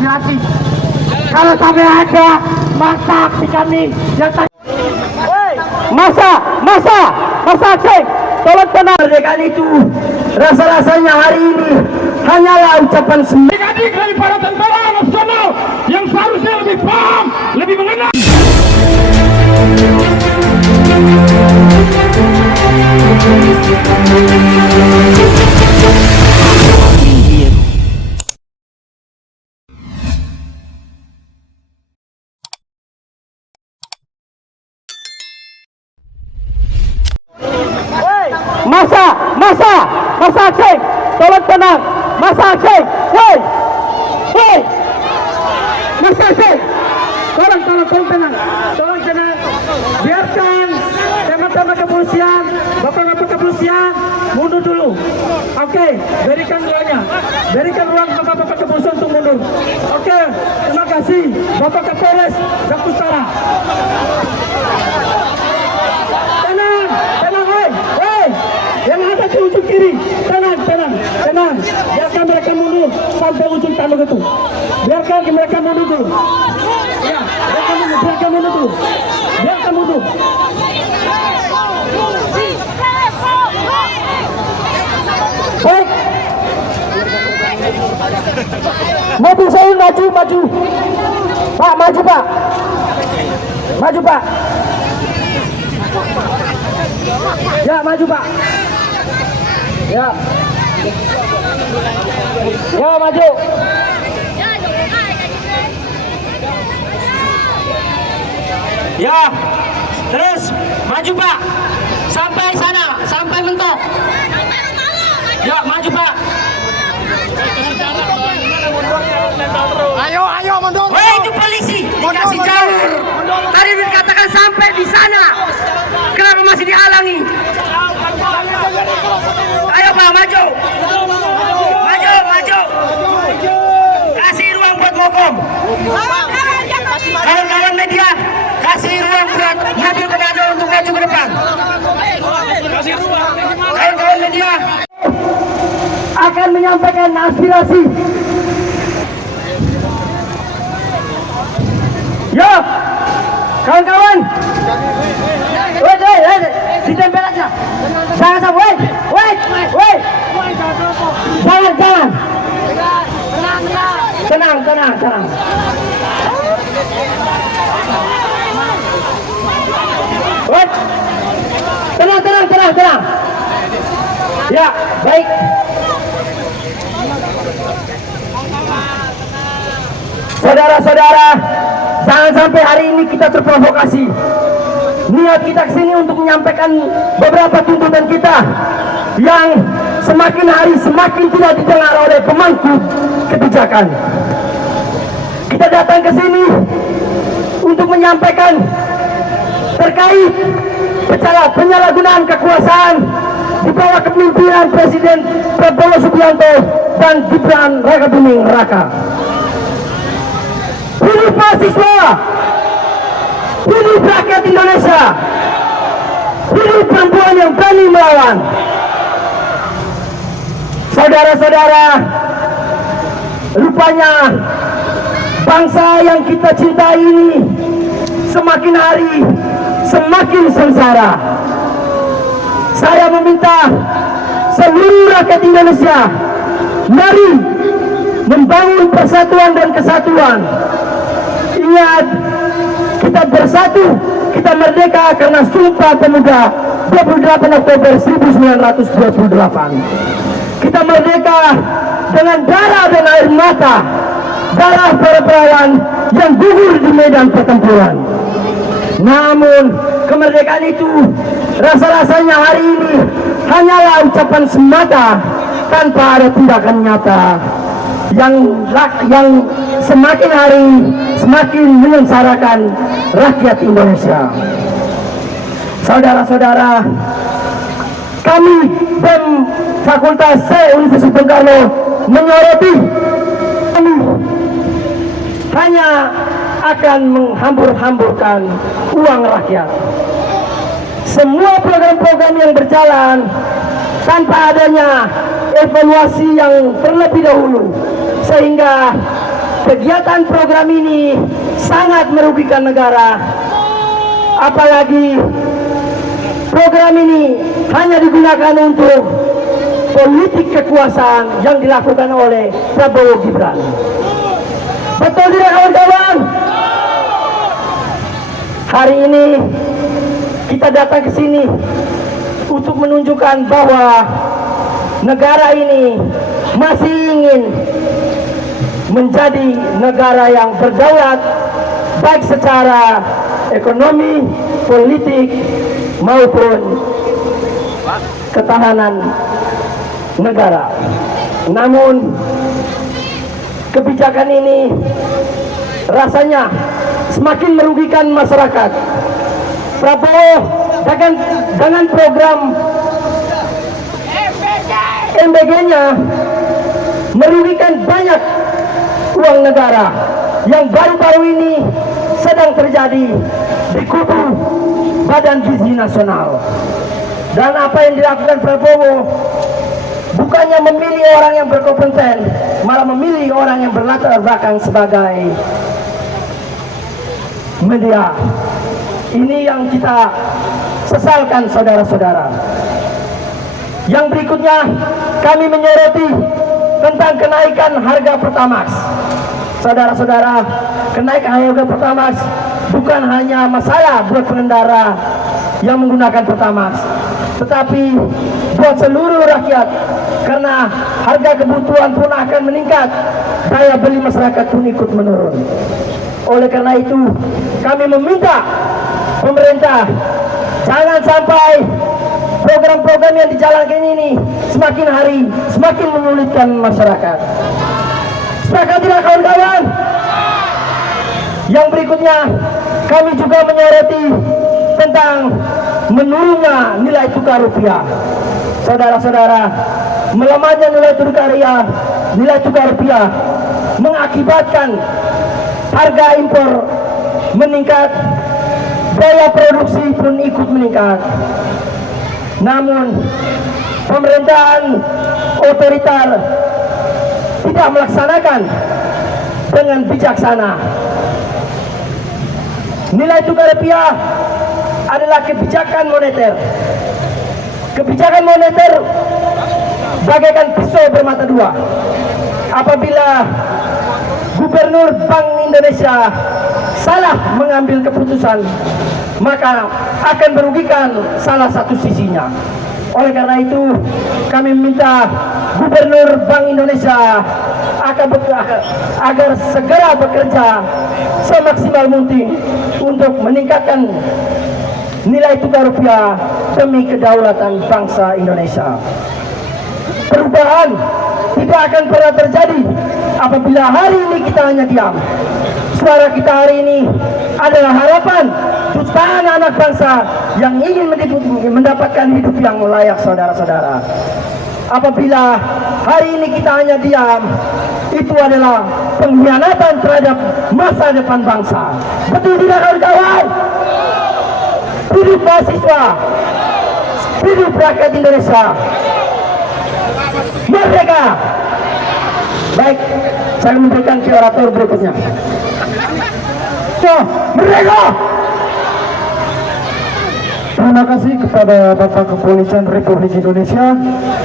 laki-laki. Kalau sampai ada masa aksi kami yang masa Aceh, tolong tenang. Kemerdekaan itu rasa-rasanya hari ini hanyalah ucapan semangat. Adik-adik daripada tentara nasional yang seharusnya lebih paham, lebih mengenal. Masa Aceh, tolong tenang. Masa Aceh, hei, Masa Aceh, tolong tenang, biarkan teman-teman kepolisian, bapak-bapak kepolisian mundur dulu. Oke, berikan ruang bapak-bapak kepolisian untuk mundur. Oke, terima kasih Bapak Kapolres Jakustara. Yang ada di ujung kiri, tenang. Biarkan mereka mundur sampai ujung tanduk itu. Biarkan mereka mundur dulu. Ya, biarkan mundur dulu. Baik. Mobil saya maju. Pak, maju Pak. Ya, maju Pak. Ya, maju. Ya, terus maju Pak. Sampai sana, sampai mentok. Ya, maju Pak. Ayo mundur. Woi, itu polisi, dikasih jalur. Tadi dikatakan sampai di sana. Kenapa masih dihalangi? Ayo Pak, maju. Kasih ruang buat Mokom. Kawan-kawan media, kasih ruang buat mobil komando untuk maju ke depan. Kawan-kawan media akan menyampaikan aspirasi. Yo, kawan-kawan. Ditempel aja. Jangan, wait. Jangan. Tenang. Wait. Tenang. Ya, baik. Saudara-saudara, jangan sampai hari ini kita terprovokasi. Niat kita kesini untuk menyampaikan beberapa tuntutan kita yang semakin hari semakin tidak didengar oleh pemangku kebijakan. Kita datang ke sini untuk menyampaikan terkait penyalahgunaan kekuasaan di bawah kepemimpinan Presiden Prabowo Subianto dan Gibran Rakabuming Raka. Pilih mahasiswa, pilih rakyat Indonesia, pilih perempuan yang berani melawan. Saudara-saudara, rupanya bangsa yang kita cintai ini semakin hari semakin sengsara. Saya meminta seluruh rakyat Indonesia, mari membangun persatuan dan kesatuan. Ingat, kita bersatu, kita merdeka karena Sumpah Pemuda 28 Oktober 1928. Kita merdeka dengan darah dan air mata, darah para pahlawan yang gugur di medan pertempuran. Namun kemerdekaan itu rasa-rasanya hari ini hanyalah ucapan semata tanpa ada tindakan nyata yang semakin hari semakin menyengsarakan rakyat Indonesia. Saudara-saudara, kami BEM Fakultas C Universitas Bung Karno menyoroti hanya akan menghambur-hamburkan uang rakyat. Semua program-program yang berjalan tanpa adanya evaluasi yang terlebih dahulu, sehingga kegiatan program ini sangat merugikan negara, apalagi program ini hanya digunakan untuk politik kekuasaan yang dilakukan oleh Prabowo Gibran. Betul tidak kawan-kawan? Hari ini kita datang ke sini untuk menunjukkan bahwa negara ini masih ingin menjadi negara yang berdaulat, baik secara ekonomi, politik, maupun ketahanan negara. Namun kebijakan ini rasanya semakin merugikan masyarakat. Prabowo dengan program MBG-nya merugikan banyak uang negara yang baru-baru ini sedang terjadi di kubu Badan Gizi Nasional. Dan apa yang dilakukan Prabowo bukannya memilih orang yang berkompeten, malah memilih orang yang berlatar belakang sebagai media. Ini yang kita sesalkan, saudara-saudara. Yang berikutnya, kami menyoroti tentang kenaikan harga Pertamax. Saudara-saudara, kenaikan harga Pertamax bukan hanya masalah buat pengendara yang menggunakan Pertamax, tetapi buat seluruh rakyat, karena harga kebutuhan pun akan meningkat, daya beli masyarakat pun ikut menurun. Oleh karena itu, kami meminta pemerintah jangan sampai program-program yang dijalankan ini semakin hari semakin menyulitkan masyarakat. Sepakat tidak kawan-kawan? Yang berikutnya, kami juga menyoroti tentang menurunnya nilai tukar rupiah. Saudara-saudara, melemahnya nilai tukar rupiah mengakibatkan harga impor meningkat, biaya produksi pun ikut meningkat. Namun pemerintahan otoriter tidak melaksanakan dengan bijaksana. Nilai tukar rupiah adalah kebijakan moneter. Kebijakan moneter bagaikan pisau bermata dua. Apabila Gubernur Bank Indonesia salah mengambil keputusan, maka akan merugikan salah satu sisinya. Oleh karena itu, kami meminta Gubernur Bank Indonesia agar segera bekerja semaksimal mungkin untuk meningkatkan nilai tukar rupiah demi kedaulatan bangsa Indonesia. Perubahan tidak akan pernah terjadi apabila hari ini kita hanya diam. Suara kita hari ini adalah harapan jutaan anak bangsa yang ingin mendapatkan hidup yang layak, saudara-saudara. Apabila hari ini kita hanya diam, itu adalah pengkhianatan terhadap masa depan bangsa. Betul tidak kawan-kawan? Hidup mahasiswa, hidup rakyat Indonesia, merdeka. Baik, saya memberikan ke orator berikutnya. Merdeka! Terima kasih kepada Bapak Kepolisian Republik Indonesia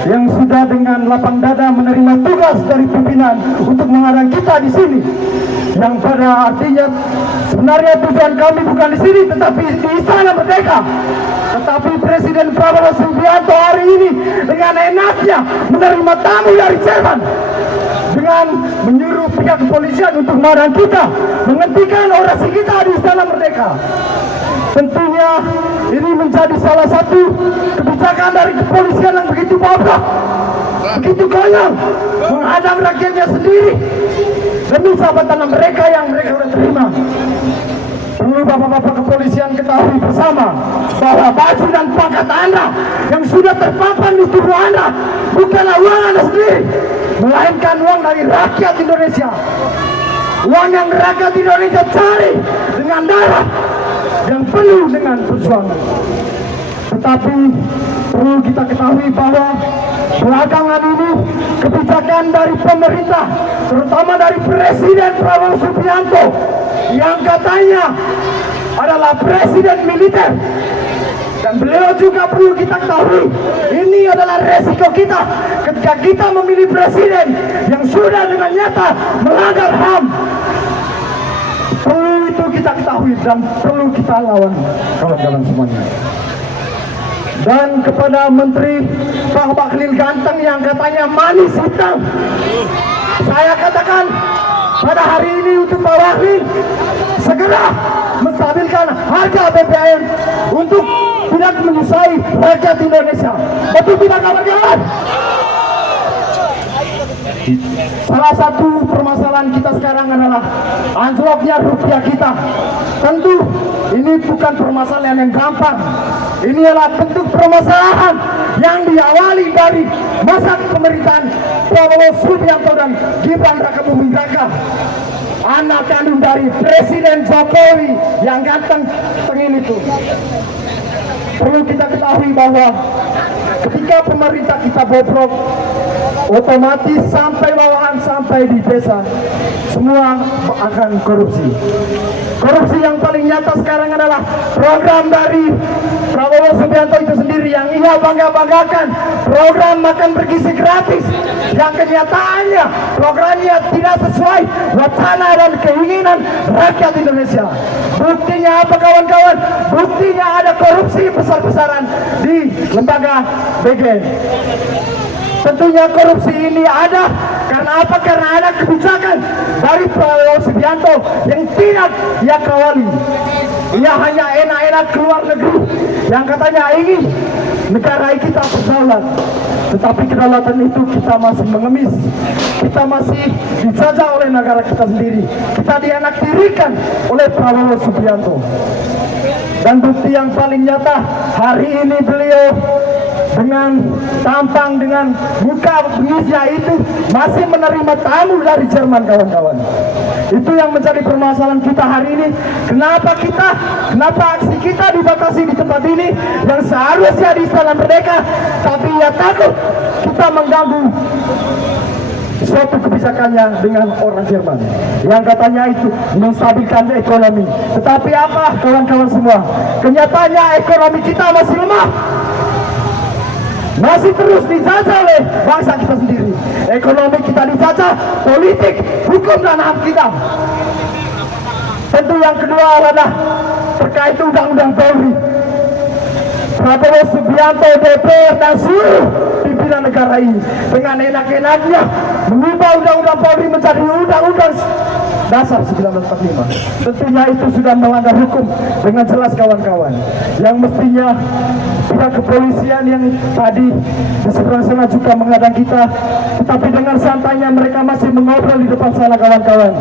yang sudah dengan lapang dada menerima tugas dari pimpinan untuk mengarang kita di sini. Yang pada artinya sebenarnya tujuan kami bukan di sini, tetapi di Istana Merdeka. Tetapi Presiden Prabowo Subianto hari ini dengan enaknya menerima tamu dari Jerman dengan menyuruh pihak kepolisian untuk mengarang kita, menghentikan orasi kita di Istana Merdeka. Tentunya ini menjadi salah satu kebijakan dari kepolisian yang begitu bobrok, begitu konyol, menghadang rakyatnya sendiri demi jabatan mereka yang mereka sudah terima. Perlu bapak-bapak kepolisian ketahui bersama bahwa baju dan pangkat Anda yang sudah terpampang di tubuh Anda bukanlah uang Anda sendiri, melainkan uang dari rakyat Indonesia. Uang yang rakyat Indonesia cari dengan darah yang penuh dengan perjuangan. Tetapi perlu kita ketahui bahwa belakangan ini kebijakan dari pemerintah, terutama dari Presiden Prabowo Subianto yang katanya adalah presiden militer. Dan beliau juga perlu kita ketahui, ini adalah resiko kita ketika kita memilih presiden yang sudah dengan nyata melanggar HAM. Perlu itu kita ketahui dan perlu kita lawan, kawan-kawan semuanya. Dan kepada Menteri Pak Bahlil Ganteng yang katanya manis hitam, saya katakan pada hari ini untuk Pak Bahlil segera menstabilkan harga BBM untuk tidak menyusai rakyat Indonesia. Betul tidak, kawan-kawan? Salah satu permasalahan kita sekarang adalah anjloknya rupiah kita. Tentu ini bukan permasalahan yang gampang. Ini adalah bentuk permasalahan yang diawali dari masa pemerintahan Prabowo Subianto dan Gibran Rakabuming Raka, anak kandung dari Presiden Jokowi yang ganteng tengil itu. Perlu kita ketahui bahwa ketika pemerintah kita bobrok, otomatis sampai bawahan, sampai di desa, semua akan korupsi. Korupsi yang paling nyata sekarang adalah program dari Prabowo Subianto itu sendiri yang ia bangga-banggakan, program makan bergizi gratis, yang kenyataannya programnya tidak sesuai wacana dan keinginan rakyat Indonesia. Buktinya apa, kawan-kawan? Buktinya ada korupsi besar-besaran di lembaga BGN. Tentunya korupsi ini ada karena apa? Karena ada kebijakan dari Prabowo Subianto yang tidak ia kawali. Ia hanya enak-enak keluar negeri yang katanya ingin negara kita berdaulat. Tetapi kedaulatan itu kita masih mengemis. Kita masih dijajah oleh negara kita sendiri. Kita dianaktirikan oleh Prabowo Subianto. Dan bukti yang paling nyata, hari ini beliau dengan tampang, dengan muka bengisnya itu masih menerima tamu dari Jerman, kawan-kawan. Itu yang menjadi permasalahan kita hari ini. Kenapa aksi kita dibatasi di tempat ini yang seharusnya di Istana Merdeka, tapi ya takut kita mengganggu suatu kebijakannya dengan orang Jerman yang katanya itu menstabilkan ekonomi. Tetapi apa, kawan-kawan semua? Kenyataannya ekonomi kita masih lemah, masih terus dijajah oleh bangsa kita sendiri. Ekonomi kita dijajah, politik, hukum dan HAM kita. Tentu yang kedua adalah terkait undang-undang Polri. Prabowo Subianto, DPR dan seluruh pimpinan negara ini dengan enak-enaknya mengubah undang-undang Polri menjadi undang-undang Dasar 1945. Tentunya itu sudah melanggar hukum dengan jelas, kawan-kawan. Yang mestinya pihak kepolisian yang tadi di seberang sana juga mengadang kita, tetapi dengan santainya mereka masih mengobrol di depan sana, kawan-kawan.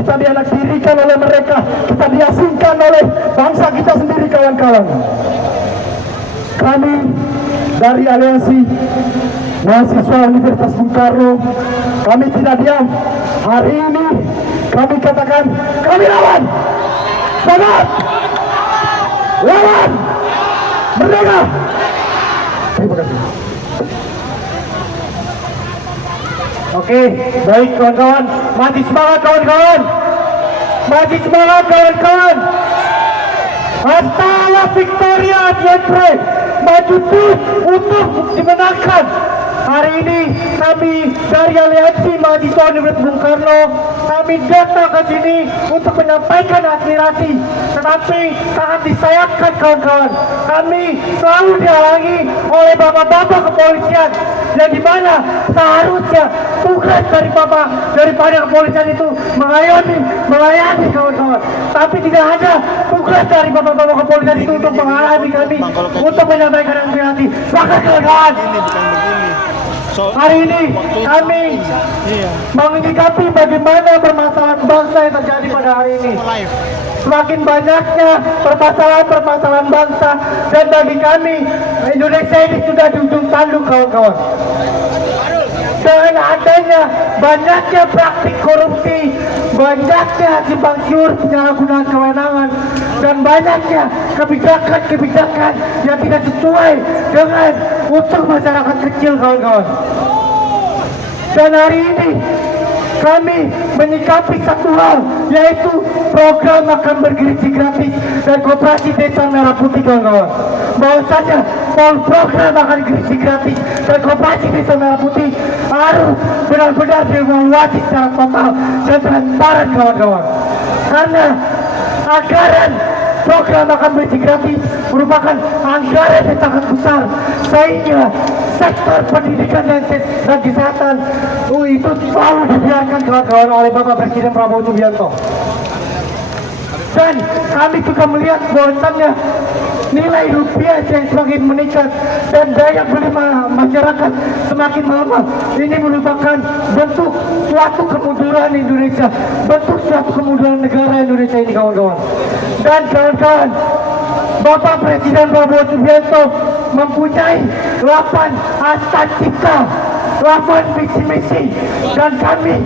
Kita dianaktirikan oleh mereka, kita diasingkan oleh bangsa kita sendiri, kawan-kawan. Kami dari Aliansi Mahasiswa Universitas Bung Karno, kami tidak diam. Hari ini kami katakan, kami lawan, semangat, lawan, merdeka. Terima kasih. Oke, baik kawan-kawan, maju semangat kawan-kawan, maju semangat kawan-kawan. Hasta la victoria siempre, maju terus untuk dimenangkan. Hari ini kami dari Aliansi Mahasiswa Universitas Bung Karno, kami datang ke sini untuk menyampaikan aspirasi, tetapi sangat disayangkan, kawan-kawan. Kami selalu dihalangi oleh bapak-bapak kepolisian, yang dimana seharusnya tugas daripada kepolisian itu melayani kawan-kawan. Tapi tidak ada tugas dari bapak-bapak kepolisian itu untuk menghalangi kami untuk menyampaikan aspirasi. Maka kawan-kawan, hari ini kami menyikapi bagaimana permasalahan bangsa yang terjadi pada hari ini. Semakin banyaknya permasalahan bangsa, dan bagi kami Indonesia ini sudah di ujung tanduk, kawan-kawan. Dengan adanya banyaknya praktik korupsi, banyaknya simpang siur penyalahgunaan kewenangan, dan banyaknya kebijakan-kebijakan yang tidak sesuai dengan untuk masyarakat kecil, kawan-kawan. Dan hari ini kami menyikapi satu hal, yaitu program makan bergizi gratis dan koperasi desa Merah Putih, kawan-kawan. Bahwasanya program makan bergizi gratis dan koperasi desa Merah Putih harus benar-benar dievaluasi secara total dan transparan, kawan-kawan. Karena anggaran program makan bergizi gratis merupakan anggaran yang sangat besar, sehingga sektor pendidikan dan kesehatan itu selalu dibiarkan, kawan-kawan, oleh Bapak Presiden Prabowo Subianto. Dan kami juga melihat bahwasannya nilai rupiah yang semakin meningkat dan daya beli masyarakat semakin melemah. Ini merupakan bentuk suatu kemunduran Indonesia, bentuk suatu kemunduran negara Indonesia ini, kawan-kawan. Dan kawan-kawan, Bapak Presiden Prabowo Subianto mempunyai 8 asta cipta, 8 visi-misi, dan kami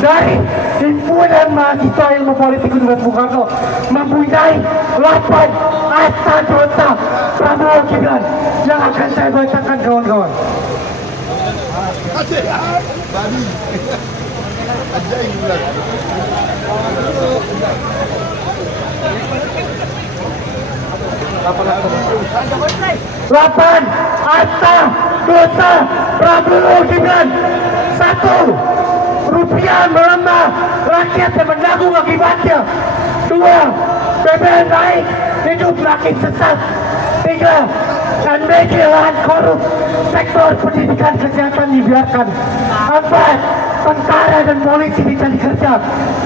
dari Himpunan Mahasiswa Ilmu Politik Universitas Bung Karno mempunyai 8 asta dosa Prabowo Gibran yang akan saya bacakan, kawan-kawan. Delapan asta dosa Prabowo Gibran. 1. Rupiah melemah, rakyat yang menanggung akibatnya. 2. BBM naik, hidup makin sesat. 3. NBG lahan korup, sektor pendidikan kesehatan dibiarkan. 4. Tentara dan polisi dicari kerja,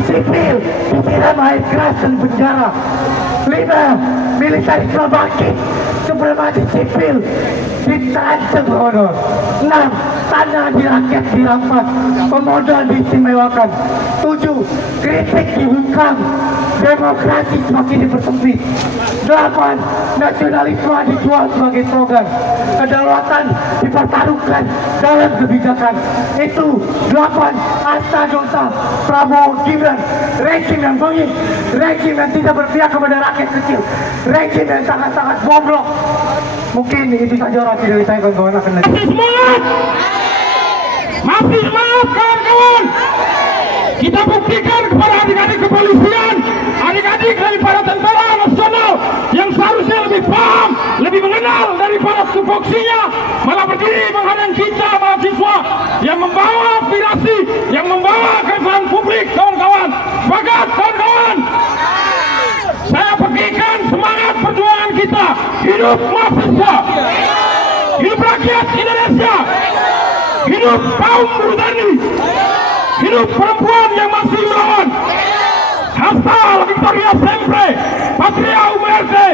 sipil disiram air keras dan penjara. 5. Militerisme bangkit, supremasi sipil diterancam, kawan-kawan. 6. Tanah di rakyat dirampas, pemodal diistimewakan. 7. Kritik dibungkam, demokrasi semakin dipersempit. 8. Nasionalisme dijual sebagai slogan, kedaulatan dipertaruhkan dalam kebijakan. Itu 8 asta dosa Prabowo Gibran. Rejim yang bengis, rejim yang tidak berpihak kepada rakyat kecil, rejim yang sangat-sangat bobrok. Mungkin itu saja orasi dari saya, kawan-kawan. Akan lagi. Masih semangat, kawan-kawan. Kita buktikan kepada adik-adik kepolisian, adik-adik dari para tentara nasional yang seharusnya lebih paham, lebih mengenal daripada tupoksinya, malah berdiri menghadang kita mahasiswa yang membawa aspirasi, yang membawa keresahan publik, kawan-kawan. Semangat, kawan-kawan. Saya pegikan semangat perjuangan kita. Hidup mahasiswa, hidup rakyat Indonesia, hidup kaum buruh tani, hidup perempuan yang masih melawan. Hasta la victoria siempre, patria o muerte,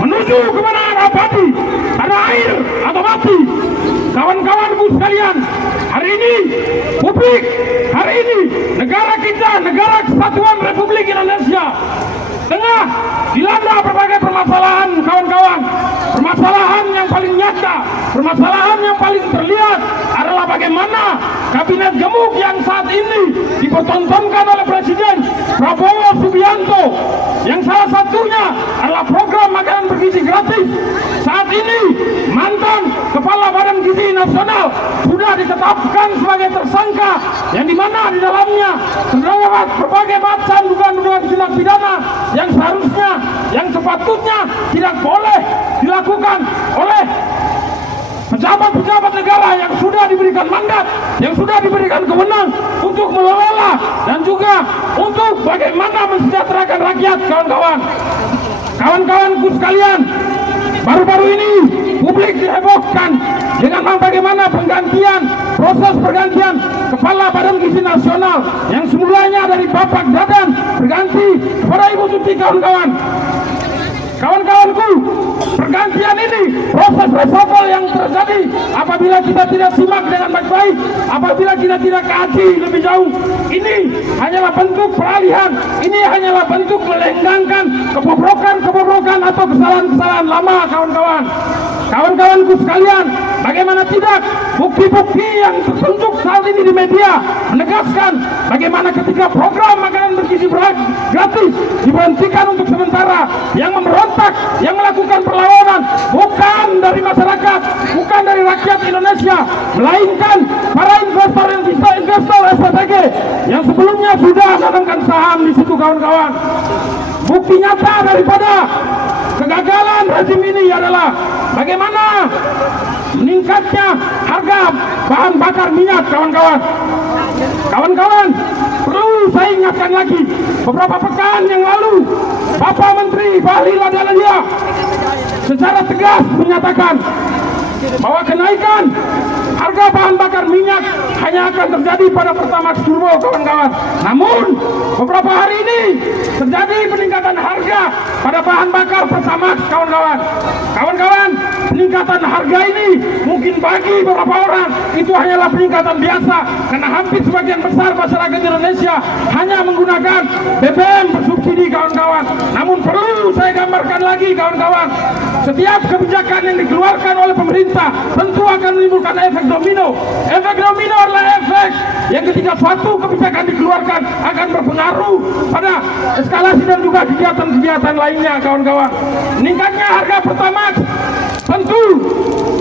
menuju kemenangan abadi, tanah air atau mati. Kawan-kawanku sekalian, hari ini publik, hari ini negara kita, negara kesatuan Republik Indonesia tengah dilanda berbagai permasalahan, kawan-kawan. Permasalahan yang paling nyata, permasalahan yang paling terlihat adalah bagaimana kabinet gemuk yang saat ini dipertontonkan oleh Presiden Prabowo Subianto, yang salah satunya adalah program makanan bergizi gratis. Saat ini mantan Kepala Badan Gizi Nasional sudah ditetapkan sebagai tersangka, yang dimana di dalamnya terdapat berbagai macam dugaan-dugaan tindak pidana yang seharusnya, yang sepatutnya tidak boleh dilakukan oleh pejabat-pejabat negara yang sudah diberikan mandat, yang sudah diberikan kewenangan untuk mengelola dan juga untuk bagaimana mensejahterakan rakyat, kawan-kawan. Kawan-kawanku sekalian, baru-baru ini publik dihebohkan dengan bagaimana proses pergantian Kepala Badan Gizi Nasional yang semulanya dari Bapak Dadan berganti kepada Ibu Tuti, kawan-kawan. Kawan-kawanku, pergantian ini, proses reshuffle yang terjadi apabila kita tidak simak dengan baik-baik, apabila kita tidak kaji lebih jauh, ini hanyalah bentuk peralihan, ini hanyalah bentuk melenggangkan kebobrokan atau kesalahan-kesalahan lama, kawan-kawan. Kawan-kawanku sekalian, bagaimana tidak, bukti-bukti yang tertunjuk saat ini di media menegaskan bagaimana ketika program makanan bergizi gratis diberhentikan untuk sementara, yang memberontak, yang melakukan perlawanan bukan dari masyarakat, bukan dari rakyat Indonesia, melainkan para investor STTG yang sebelumnya sudah menanamkan saham di situ kawan-kawan. Bukti nyata daripada kegagalan rezim ini adalah bagaimana meningkatnya harga bahan bakar minyak kawan-kawan. Kawan-kawan, perlu saya ingatkan lagi, beberapa pekan yang lalu Bapak Menteri Bahlil Lahadalia secara tegas menyatakan bahwa kenaikan harga bahan bakar minyak hanya akan terjadi pada Pertamax Turbo kawan-kawan. Namun beberapa hari ini terjadi peningkatan harga pada bahan bakar Pertamax kawan-kawan. Kawan-kawan, peningkatan harga ini mungkin bagi beberapa orang itu hanyalah peningkatan biasa, karena hampir sebagian besar masyarakat Indonesia hanya menggunakan BBM bersubsidi kawan-kawan. Namun perlu saya gambarkan lagi kawan-kawan, setiap kebijakan yang dikeluarkan oleh pemerintah tentu akan menimbulkan efek domino. Efek domino adalah efek yang ketika suatu kebijakan dikeluarkan akan berpengaruh pada eskalasi dan juga kegiatan-kegiatan lainnya kawan-kawan. Meningkatnya harga Pertamax tentu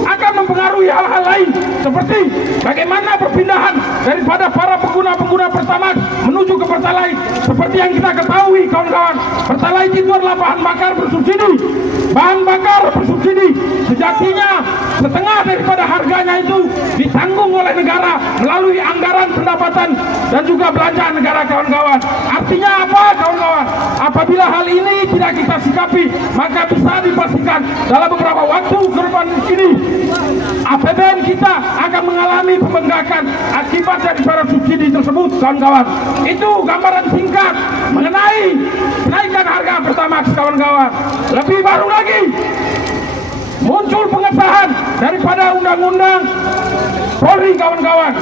akan mempengaruhi hal-hal lain, seperti bagaimana perpindahan daripada para pengguna Pertamax menuju ke Pertalite. Seperti yang kita ketahui kawan-kawan, Pertalite itu adalah bahan bakar bersubsidi. Bahan bakar bersubsidi sejatinya setengah daripada harganya itu ditanggung oleh negara melalui anggaran pendapatan dan juga belanja negara kawan-kawan. Artinya apa kawan-kawan? Apabila hal ini tidak kita sikapi, maka bisa dipastikan dalam beberapa waktu ke depan ini APBN kita akan mengalami pembengkakan akibat dari para subsidi tersebut kawan-kawan. Itu gambaran singkat mengenai kenaikan harga Pertamax kawan-kawan. Lebih baru lagi, muncul pengesahan daripada undang-undang Polri kawan-kawan.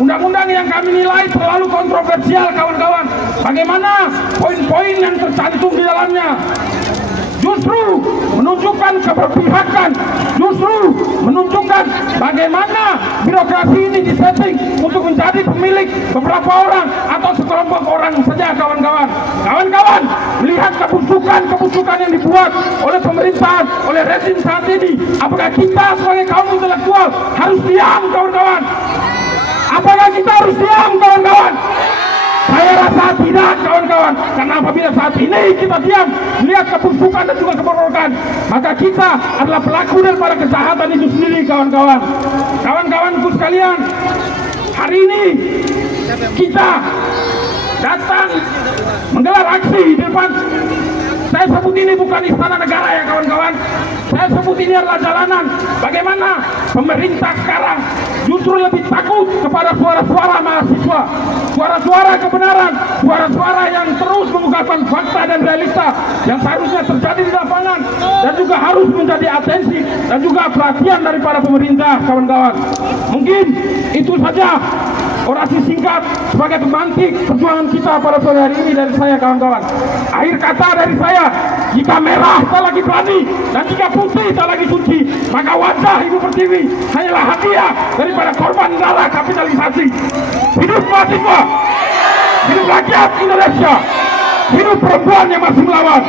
Undang-undang yang kami nilai terlalu kontroversial kawan-kawan. Bagaimana poin-poin yang tercantum di dalamnya justru menunjukkan keberpihakan, justru menunjukkan bagaimana birokrasi ini disetting untuk menjadi pemilik beberapa orang atau sekelompok orang saja kawan-kawan. Kawan-kawan, melihat kebusukan yang dibuat oleh pemerintahan, oleh rezim saat ini, apakah kita sebagai kaum intelektual harus diam kawan-kawan? Apakah kita harus diam kawan-kawan? Saya rasa tidak kawan-kawan, karena apabila saat ini kita diam melihat kebusukan dan juga keberokan, maka kita adalah pelaku daripada kejahatan itu sendiri kawan-kawan. Kawan-kawanku sekalian, hari ini kita datang menggelar aksi di depan. Saya sebut ini bukan istana negara ya kawan-kawan. Saya sebut ini adalah jalanan. Bagaimana pemerintah sekarang justru lebih takut kepada suara-suara mahasiswa, suara-suara kebenaran, suara-suara yang terus mengungkapkan fakta dan realita yang seharusnya terjadi di lapangan dan juga harus menjadi atensi dan juga perhatian daripada pemerintah kawan-kawan. Mungkin itu saja orasi singkat sebagai pembangkit perjuangan kita pada sore hari ini dari saya kawan-kawan. Akhir kata dari saya, jika merah tak lagi berani dan jika putih tak lagi suci, maka wajah Ibu Pertiwi hanyalah hadiah daripada korban darah kapitalisasi. Hidup mahasiswa, hidup rakyat Indonesia, hidup perempuan yang masih melawan.